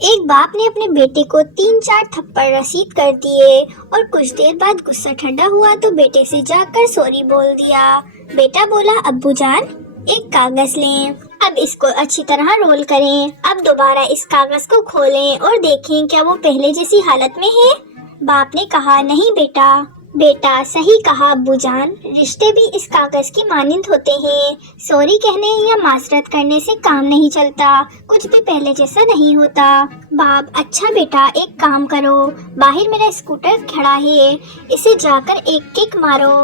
ایک باپ نے اپنے بیٹے کو 3-4 تھپڑ رسید کر دیے اور کچھ دیر بعد غصہ ٹھنڈا ہوا تو بیٹے سے جا کر سوری بول دیا۔ بیٹا بولا، ابو جان ایک کاغذ لیں، اب اس کو اچھی طرح رول کریں، اب دوبارہ اس کاغذ کو کھولیں اور دیکھیں کیا وہ پہلے جیسی حالت میں ہے۔ باپ نے کہا، نہیں بیٹا۔ بیٹا، صحیح کہا ابو جان، رشتے بھی اس کاغذ کی مانند ہوتے ہیں، سوری کہنے یا معذرت کرنے سے کام نہیں چلتا، کچھ بھی پہلے جیسا نہیں ہوتا۔ باپ، اچھا بیٹا ایک کام کرو، باہر میرا اسکوٹر کھڑا ہے، اسے جا کر ایک کک مارو۔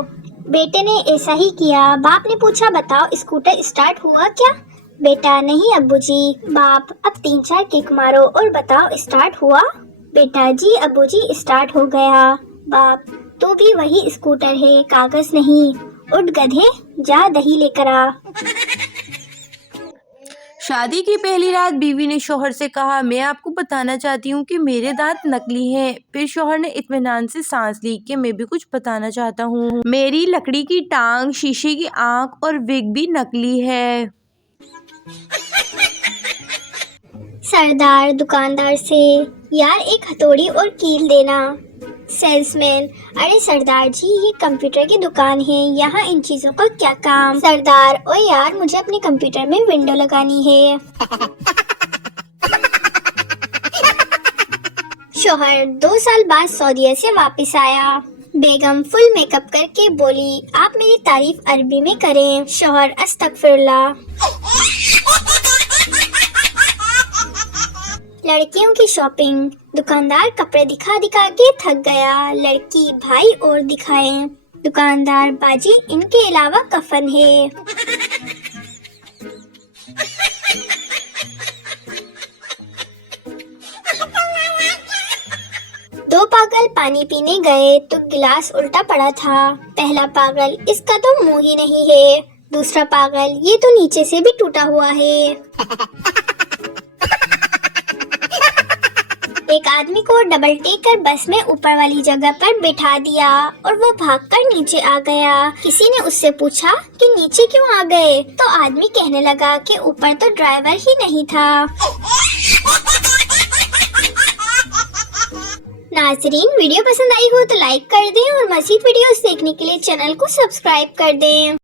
بیٹے نے ایسا ہی کیا۔ باپ نے پوچھا، بتاؤ اسکوٹر اسٹارٹ ہوا کیا؟ بیٹا، نہیں ابو جی۔ باپ، اب 3-4 کک مارو اور بتاؤ اسٹارٹ ہوا؟ بیٹا، جی ابو جی اسٹارٹ ہو گیا۔ باپ، تو بھی وہی اسکوٹر ہے، کاغذ نہیں۔ اٹھ گدھے، جا دہی لے کر آ۔ شادی کی پہلی رات بیوی نے شوہر سے کہا، میں آپ کو بتانا چاہتی ہوں کہ میرے دانت نکلی ہیں۔ پھر شوہر نے اطمینان سے سانس لی کہ میں بھی کچھ بتانا چاہتا ہوں، میری لکڑی کی ٹانگ، شیشے کی آنکھ اور وگ بھی نکلی ہے۔ سردار دکاندار سے، یار ایک ہتھوڑی اور کیل دینا۔ سیلس مین، ارے سردار جی یہ کمپیوٹر کی دکان ہے، یہاں ان چیزوں کا کیا کام؟ سردار، اوے یار مجھے اپنے کمپیوٹر میں ونڈو لگانی ہے۔ شوہر 2 سال بعد سعودیہ سے واپس آیا۔ بیگم فل میک اپ کر کے بولی، آپ میری تعریف عربی میں کریں۔ شوہر، استغفر اللہ۔ لڑکیوں کی شاپنگ، دکاندار کپڑے دکھا دکھا کے تھک گیا۔ لڑکی، بھائی اور دکھائیں۔ دکاندار، باجی ان کے علاوہ کفن ہے۔ دو پاگل پانی پینے گئے تو گلاس الٹا پڑا تھا۔ پہلا پاگل، اس کا تو منہ ہی نہیں ہے۔ دوسرا پاگل، یہ تو نیچے سے بھی ٹوٹا ہوا ہے۔ ایک آدمی کو ڈبل ٹیک کر بس میں اوپر والی جگہ پر بٹھا دیا اور وہ بھاگ کر نیچے آ گیا۔ کسی نے اس سے پوچھا کہ نیچے کیوں آ گئے؟ تو آدمی کہنے لگا کہ اوپر تو ڈرائیور ہی نہیں تھا۔ ناظرین، ویڈیو پسند آئی ہو تو لائک کر دیں اور مزید ویڈیوز دیکھنے کے لیے چینل کو سبسکرائب کر دیں۔